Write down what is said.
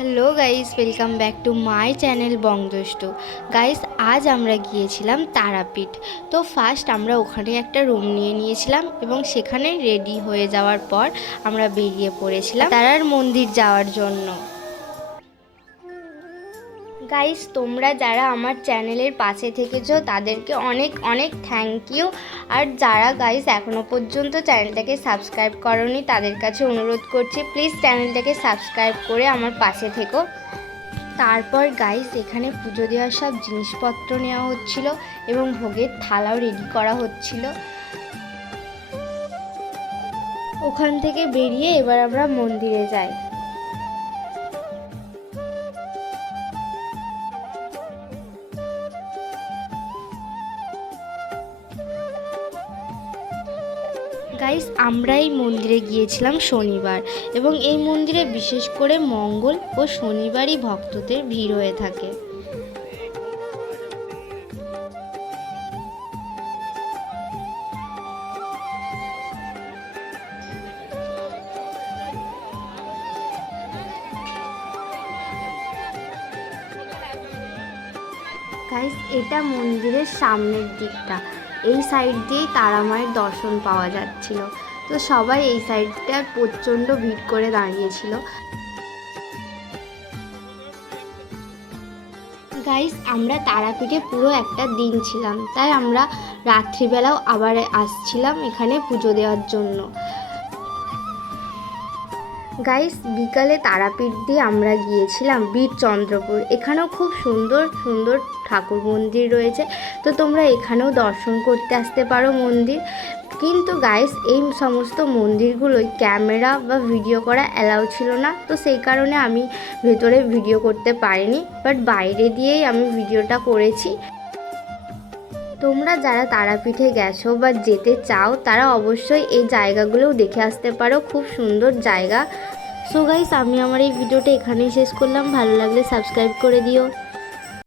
Hello guys, welcome back to my channel Bongdoshtu. Guys, আজ আমরা গিয়েছিলাম তারাপীঠ। তো ফার্স্ট আমরা ওখানে একটা রুম নিয়ে নিয়েছিলাম এবং সেখানে রেডি হয়ে যাওয়ার পর আমরা বেরিয়ে পড়েছিলাম তারার মন্দির যাওয়ার জন্য। গাইস, তোমরা যারা আমার চ্যানেলের পাশে থেকেছো তাদেরকে অনেক অনেক থ্যাংক ইউ। আর যারা গাইস এখনও পর্যন্ত চ্যানেলটাকে সাবস্ক্রাইব করোনি তাদের কাছে অনুরোধ করছি, প্লিজ চ্যানেলটাকে সাবস্ক্রাইব করে আমার পাশে থেকো। তারপর গাইস এখানে পুজো দেওয়ার সব জিনিসপত্র নেওয়া হচ্ছিল এবং ভোগের থালাও রেডি করা হচ্ছিল। ওখান থেকে বেরিয়ে এবার আমরা মন্দিরে যাই। গাইস, আমরা এই মন্দিরে গিয়েছিলাম শনিবার এবং এই মন্দিরে বিশেষ করে মঙ্গল ও শনিবারই ভক্তদের ভিড় হয়ে থাকে। গাইস, এটা মন্দিরের সামনের দিকটা, এই সাইড দিয়েই তারা মায়ের দর্শন পাওয়া যাচ্ছিল। তো সবাই এই সাইডটা প্রচণ্ড ভিড় করে দাঁড়িয়েছিল। গাইস, আমরা তারাপীঠে পুরো একটা দিন ছিলাম, তাই আমরা রাত্রিবেলাও আবার আসছিলাম এখানে পুজো দেওয়ার জন্য। গাইস, বিকালে তারাপীঠ দিয়ে আমরা গিয়েছিলাম বীরচন্দ্রপুর। এখানেও খুব সুন্দর সুন্দর ঠাকুর মন্দির রয়েছে, তো তোমরা এখানেও দর্শন করতে আসতে পারো মন্দির। কিন্তু গাইস, এই সমস্ত মন্দিরগুলোই ক্যামেরা বা ভিডিও করা অ্যালাউ ছিল না, তো সেই কারণে আমি ভেতরে ভিডিও করতে পারিনি, বাট বাইরে দিয়েই আমি ভিডিওটা করেছি। তোমরা যারা তারাপীঠে গেছো বা যেতে চাও তারা অবশ্যই এই জায়গাগুলোও দেখে আসতে পারো, খুব সুন্দর জায়গা। সো গাইস, আমি আমার এই ভিডিওটা এখানেই শেষ করলাম। ভালো লাগলে সাবস্ক্রাইব করে দিও।